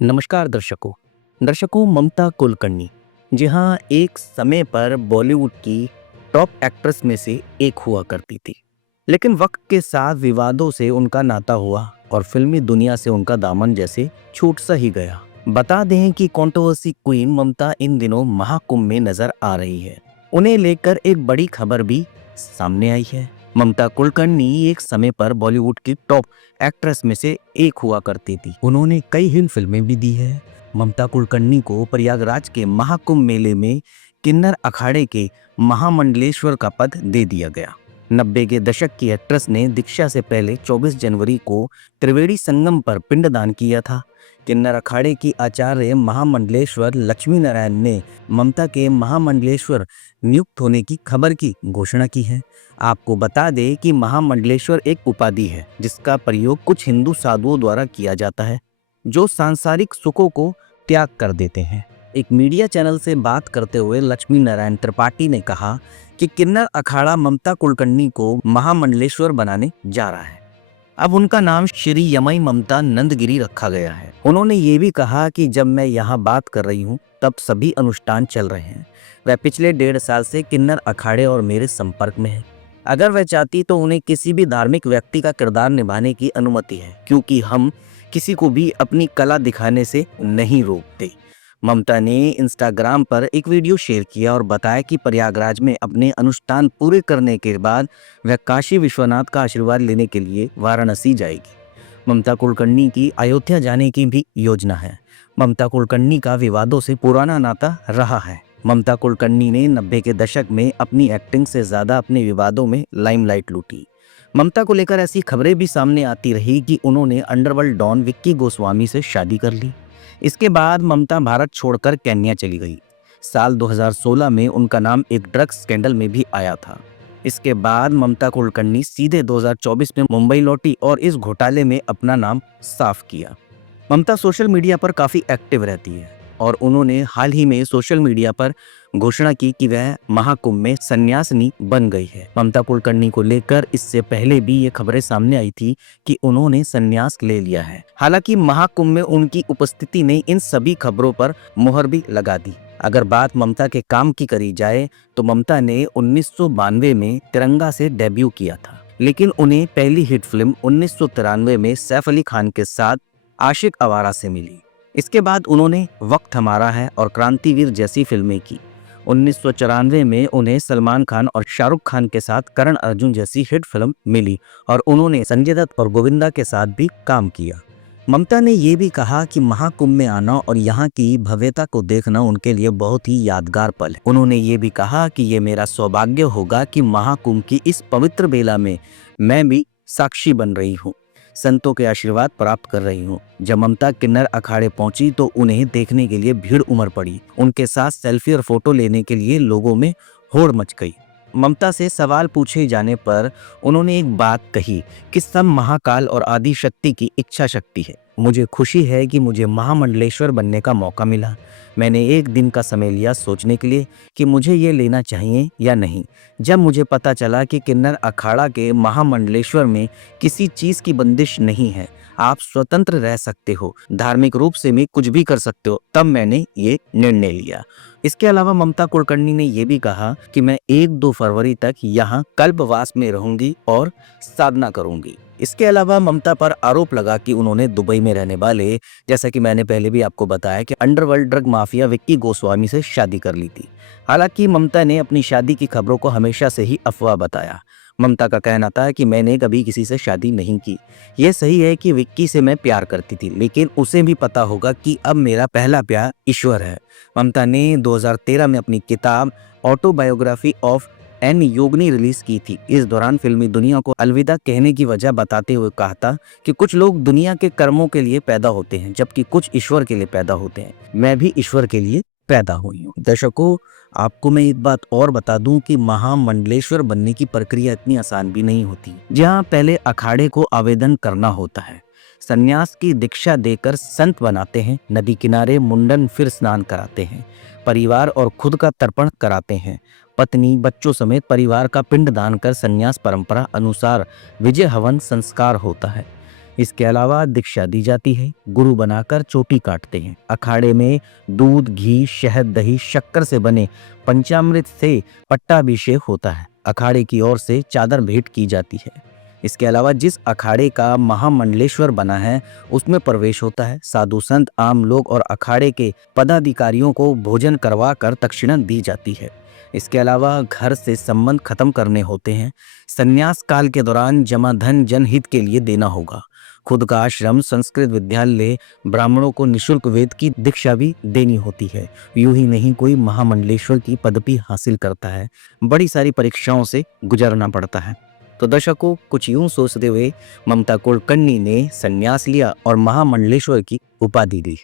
नमस्कार दर्शकों ममता कुलकर्णी जी हाँ, एक समय पर बॉलीवुड की टॉप एक्ट्रेस में से एक हुआ करती थी। लेकिन वक्त के साथ विवादों से उनका नाता हुआ और फिल्मी दुनिया से उनका दामन जैसे छूट सा ही गया। बता दें कि कंट्रोवर्सी क्वीन ममता इन दिनों महाकुंभ में नजर आ रही है। उन्हें लेकर एक बड़ी खबर भी सामने आई है। ममता कुलकर्णी एक समय पर बॉलीवुड की टॉप एक्ट्रेस में से एक हुआ करती थी। उन्होंने कई हिट फिल्में भी दी है। ममता कुलकर्णी को प्रयागराज के महाकुंभ मेले में किन्नर अखाड़े के महामंडलेश्वर का पद दे दिया गया। 90 के दशक की एक्ट्रेस ने दीक्षा से पहले 24 जनवरी को त्रिवेणी संगम पर पिंडदान किया था। किन्नर अखाड़े की आचार्य महामंडलेश्वर लक्ष्मी नारायण ने ममता के महामंडलेश्वर नियुक्त होने की खबर की घोषणा की है। आपको बता दें कि महामंडलेश्वर एक उपाधि है जिसका प्रयोग कुछ हिंदू साधुओं द्वारा किया जाता है जो सांसारिक सुखों को त्याग कर देते हैं। एक मीडिया चैनल से बात करते हुए लक्ष्मी नारायण त्रिपाठी ने कहा कि किन्नर अखाड़ा ममता कुलकर्णी को महामंडलेश्वर बनाने जा रहा है। अब उनका नाम श्री यमई ममता नंदगिरी रखा गया है। उन्होंने ये भी कहा कि जब मैं यहाँ बात कर रही हूँ तब सभी अनुष्ठान चल रहे हैं। वह पिछले 1.5 साल से किन्नर अखाड़े और मेरे संपर्क में है। अगर वह चाहती तो उन्हें किसी भी धार्मिक व्यक्ति का किरदार निभाने की अनुमति है, क्योंकि हम किसी को भी अपनी कला दिखाने से नहीं रोकते। ममता ने इंस्टाग्राम पर एक वीडियो शेयर किया और बताया कि प्रयागराज में अपने अनुष्ठान पूरे करने के बाद वह काशी विश्वनाथ का आशीर्वाद लेने के लिए वाराणसी जाएगी। ममता कुलकर्णी की अयोध्या जाने की भी योजना है। ममता कुलकर्णी का विवादों से पुराना नाता रहा है। ममता कुलकर्णी ने 90 के दशक में अपनी एक्टिंग से ज्यादा अपने विवादों में लाइमलाइट लूटी। ममता को लेकर ऐसी खबरें भी सामने आती रही कि उन्होंने अंडरवर्ल्ड डॉन विक्की गोस्वामी से शादी कर ली। इसके बाद ममता भारत छोड़कर केन्या चली गई। साल 2016 में उनका नाम एक ड्रग्स स्कैंडल में भी आया था। इसके बाद ममता कुलकर्णी सीधे 2024 में मुंबई लौटी और इस घोटाले में अपना नाम साफ किया। ममता सोशल मीडिया पर काफ़ी एक्टिव रहती है और उन्होंने हाल ही में सोशल मीडिया पर घोषणा की कि वह महाकुंभ में सन्यासिनी बन गई है। ममता कुलकर्णी को लेकर इससे पहले भी ये खबरें सामने आई थी कि उन्होंने सन्यास ले लिया है। हालांकि महाकुंभ में उनकी उपस्थिति ने इन सभी खबरों पर मुहर भी लगा दी। अगर बात ममता के काम की करी जाए तो ममता ने 1992 में तिरंगा से डेब्यू किया था, लेकिन उन्हें पहली हिट फिल्म 1993 में सैफ अली खान के साथ आशिक आवारा से मिली। इसके बाद उन्होंने वक्त हमारा है और क्रांतिवीर जैसी फिल्में की। 1994 में उन्हें सलमान खान और शाहरुख खान के साथ करण अर्जुन जैसी हिट फिल्म मिली और उन्होंने संजय दत्त और गोविंदा के साथ भी काम किया। ममता ने ये भी कहा कि महाकुंभ में आना और यहाँ की भव्यता को देखना उनके लिए बहुत ही यादगार पल है। उन्होंने ये भी कहा कि ये मेरा सौभाग्य होगा कि महाकुंभ की इस पवित्र बेला में मैं भी साक्षी बन रही हूँ, संतों के आशीर्वाद प्राप्त कर रही हूँ। जब ममता किन्नर अखाड़े पहुंची तो उन्हें देखने के लिए भीड़ उमड़ पड़ी। उनके साथ सेल्फी और फोटो लेने के लिए लोगों में होड़ मच गई। ममता से सवाल पूछे जाने पर उन्होंने एक बात कही कि सब महाकाल और आदि शक्ति की इच्छा शक्ति है। मुझे खुशी है कि मुझे महामंडलेश्वर बनने का मौका मिला। मैंने एक दिन का समय लिया सोचने के लिए कि मुझे ये लेना चाहिए या नहीं। जब मुझे पता चला कि किन्नर अखाड़ा के महामंडलेश्वर में किसी चीज़ की बंदिश नहीं है, आप स्वतंत्र रह सकते हो, धार्मिक रूप से भी कुछ भी कर सकते हो, तब मैंने ये निर्णय लिया। इसके अलावा ममता कुलकर्णी ने यह भी कहा कि मैं 1-2 फरवरी तक यहाँ कल्पवास में रहूंगी और साधना करूंगी। इसके अलावा ममता पर आरोप लगा कि उन्होंने दुबई में रहने वाले, जैसा कि मैंने पहले भी आपको बताया, कि underworld drug mafia Vicky Goswami से शादी कर ली थी। हालांकि ममता ने अपनी शादी की खबरों को हमेशा से ही अफवाह बताया। ममता का कहना था कि मैंने कभी किसी से शादी नहीं की। यह सही है कि विक्की से मैं प्यार करती थी, लेकिन उसे भी पता होगा कि अब मेरा पहला प्यार ईश्वर है। ममता ने 2013 में अपनी किताब autobiography of an Yogini release की थी। इस दौरान फिल्मी दुनिया को अलविदा कहने की वजह बताते हुए कहा था कि कुछ लोग दुनिया के कर्मों के लिए पैदा होते हैं जबकि कुछ ईश्वर के लिए पैदा होते हैं। मैं भी ईश्वर के लिए पैदा हुई हूँ। दर्शकों, आपको मैं एक बात और बता दूं कि महामंडलेश्वर बनने की प्रक्रिया इतनी आसान भी नहीं होती। जहाँ पहले अखाड़े को आवेदन करना होता है, सन्यास की दीक्षा देकर संत बनाते हैं, नदी किनारे मुंडन फिर स्नान कराते हैं, परिवार और खुद का तर्पण कराते हैं, पत्नी बच्चों समेत परिवार का पिंड दान कर सन्यास परंपरा अनुसार विजय हवन संस्कार होता है। इसके अलावा दीक्षा दी जाती है, गुरु बनाकर चोटी काटते हैं। अखाड़े में दूध, घी, शहद, दही, शक्कर से बने पंचामृत से पट्टाभिषेक होता है। अखाड़े की ओर से चादर भेंट की जाती है। इसके अलावा जिस अखाड़े का महामंडलेश्वर बना है उसमें प्रवेश होता है। साधु संत, आम लोग और अखाड़े के पदाधिकारियों को भोजन करवा कर दक्षिणा दी जाती है। इसके अलावा घर से संबंध खत्म करने होते हैं। संन्यास काल के दौरान जमा धन जनहित के लिए देना होगा। खुद का आश्रम, संस्कृत विद्यालय, ब्राह्मणों को निशुल्क वेद की दीक्षा भी देनी होती है। यूं ही नहीं कोई महामंडलेश्वर की पदवी हासिल करता है, बड़ी सारी परीक्षाओं से गुजरना पड़ता है। तो दर्शकों, कुछ यूं सोचते हुए ममता कुलकर्णी ने संन्यास लिया और महामंडलेश्वर की उपाधि दी।